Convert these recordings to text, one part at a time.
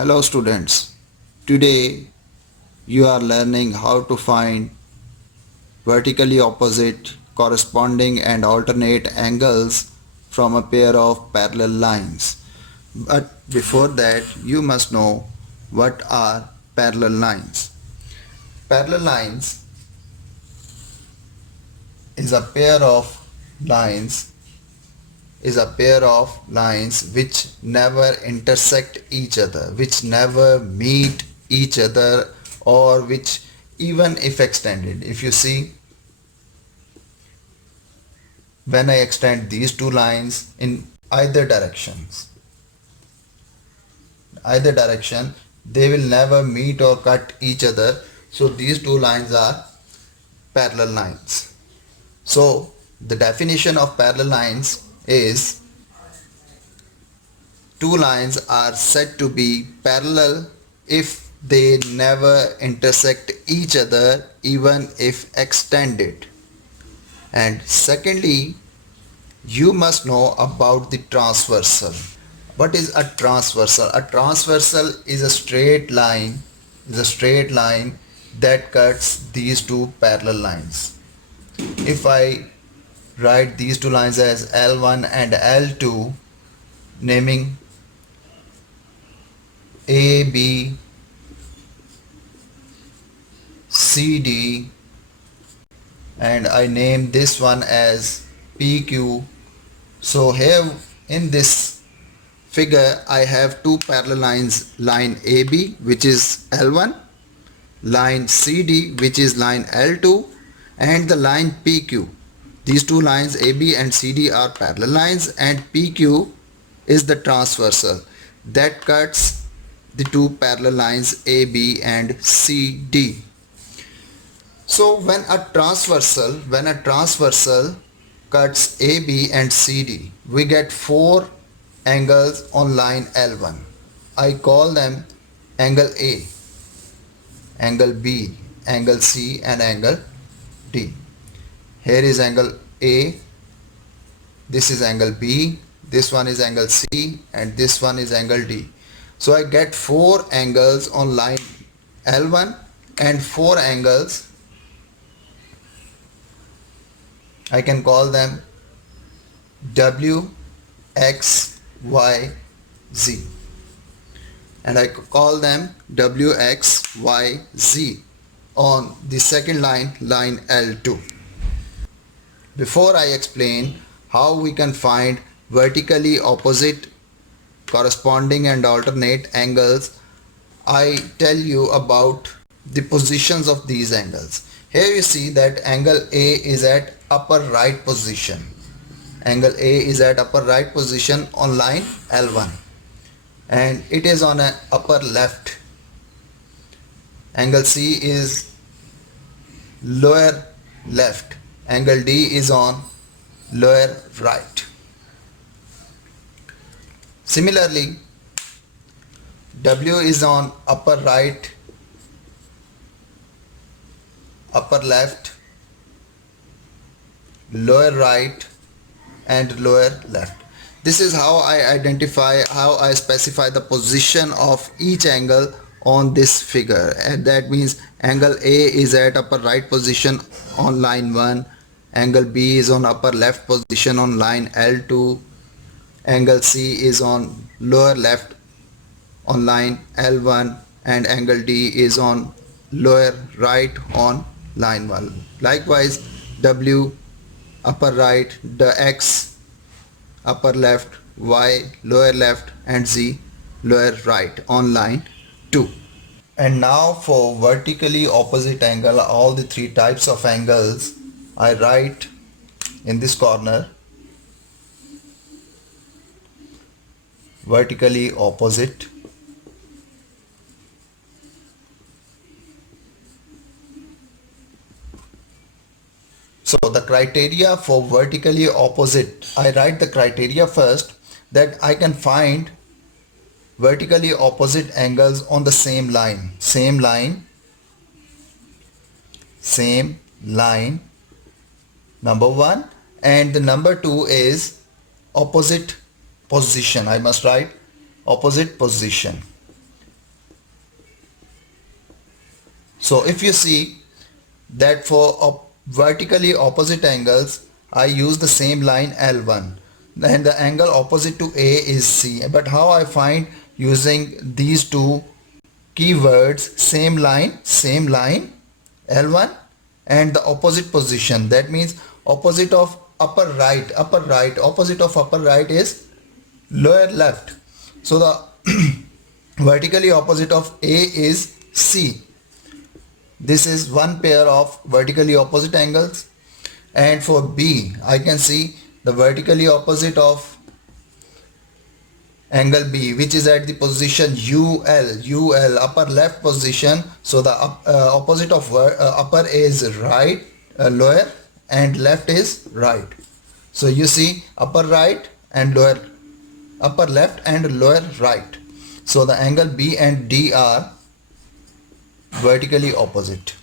Hello students, today you are learning how to find vertically opposite, corresponding and alternate angles from a pair of parallel lines. But before that you must know what are parallel lines. Parallel lines is a pair of lines which never intersect each other, which never meet each other, or which even if extended. If you see, when I extend these two lines in either direction, they will never meet or cut each other. So these two lines are parallel lines. So the definition of parallel lines is two lines are said to be parallel if they never intersect each other even if extended. And secondly, you must know about the transversal. What is a transversal? A transversal is a straight line, that cuts these two parallel lines. If I write these two lines as L1 and L2, naming A, B, C, D, and I name this one as PQ. So here in this figure I have two parallel lines, line AB which is L1, line CD which is line L2, and the line PQ. These two lines AB and CD are parallel lines, and PQ is the transversal that cuts the two parallel lines AB and CD. So when a transversal cuts AB and CD, we get four angles on line L1. I call them angle A, angle B, angle C, and angle D. Here is angle A, this is angle B, this one is angle C, and this one is angle D. So I get four angles on line L1 and four angles. I can call them W, X, Y, Z, and I call them W, X, Y, Z on the second line, line L2. Before I explain how we can find vertically opposite, corresponding and alternate angles, I tell you about the positions of these angles. Here you see that angle A is at upper right position. Angle A is at upper right position on line L1, and it is on a upper left. Angle C is lower left. Angle D is on lower right. Similarly, W is on upper right, upper left, lower right, and lower left. This is how I specify the position of each angle on this figure, and that means angle A is at upper right position on line 1, angle B is on upper left position on line L2, angle C is on lower left on line L1, and angle D is on lower right on line 1. Likewise, W upper right, the X upper left, Y lower left, and Z lower right on line 2. And now for vertically opposite angle, all the three types of angles I write in this corner: vertically opposite, so the criteria for vertically opposite, I write the criteria first, that I can find vertically opposite angles on the same line, number one, and the number two is opposite position. I must write opposite position. So if you see that for vertically opposite angles, I use the same line L1 and the angle opposite to A is C. But how I find using these two keywords, same line L1 and the opposite position, that means opposite of upper right, opposite of upper right is lower left. So the vertically opposite of A is C. This is one pair of vertically opposite angles. And for B, I can see the vertically opposite of angle B, which is at the position UL, upper left position. So the opposite of upper is right, lower, and left is right. So you see upper right and lower, upper left and lower right. So the angle B and D are vertically opposite.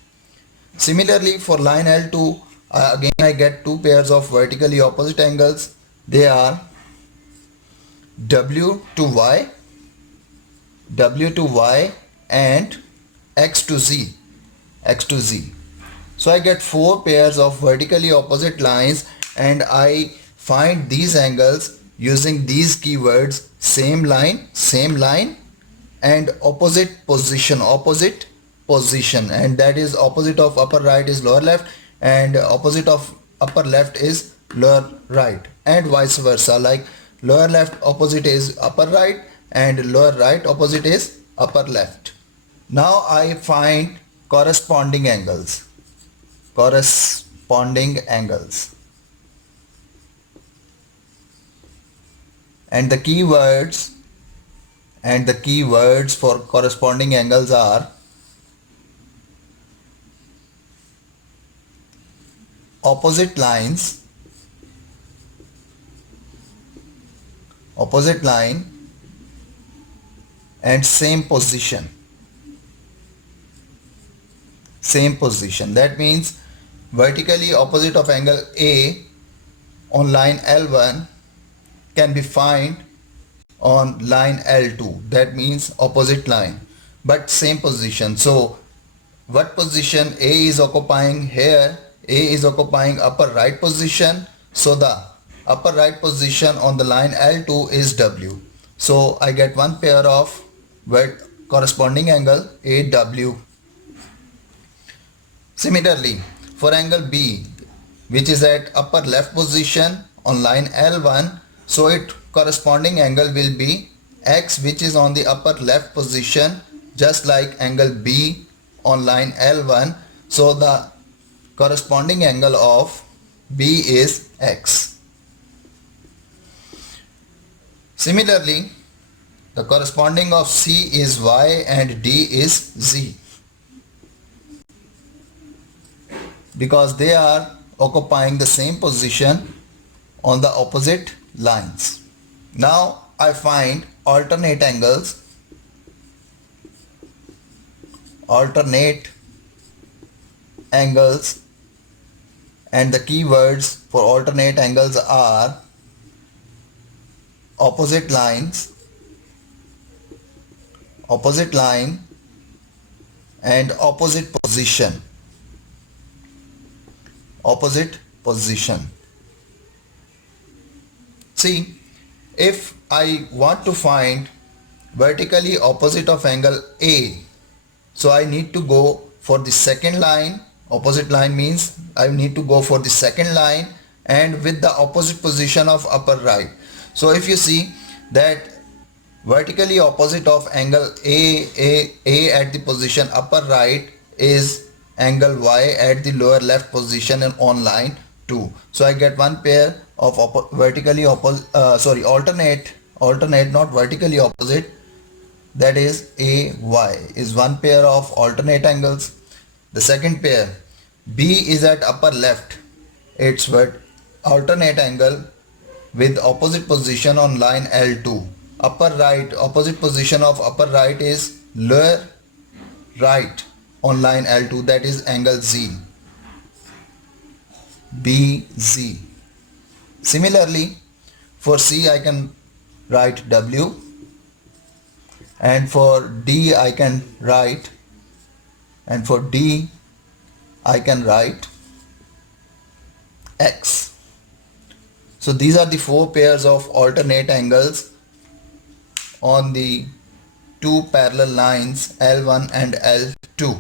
Similarly, for line L2, again I get two pairs of vertically opposite angles. They are W to Y and X to Z. So I get four pairs of vertically opposite lines and I find these angles using these keywords, same line and opposite position, and that is opposite of upper right is lower left and opposite of upper left is lower right, and vice versa, like lower left opposite is upper right and lower right opposite is upper left. Now I find corresponding angles. And the keywords for corresponding angles are opposite line and same position. That means vertically opposite of angle A on line L1 can be found on line L2. That means opposite line but same position. So what position A is occupying here? A is occupying upper right position. So the upper right position on the line L2 is W. So I get one pair of corresponding angle AW. Similarly, for angle B, which is at upper left position on line L1, so its corresponding angle will be X, which is on the upper left position, just like angle B on line L1. So the corresponding angle of B is X. Similarly, the corresponding of C is Y and D is Z, because they are occupying the same position on the opposite lines. Now I find alternate angles. And the keywords for alternate angles are opposite line and opposite position. See, if I want to find vertically opposite of angle A, so I need to go for the second line. Opposite line means I need to go for the second line and with the opposite position of upper right. So if you see that vertically opposite of angle A at the position upper right is angle Y at the lower left position and on line 2. So I get one pair of alternate, not vertically opposite, that is AY is one pair of alternate angles. The second pair, B is at upper left, it's alternate angle with opposite position on line L2. Upper right, opposite position of upper right is lower right on line L2, that is angle Z, BZ. Similarly, for C I can write W, and for D I can write and for D I can write X. So these are the four pairs of alternate angles on the two parallel lines L1 and L2.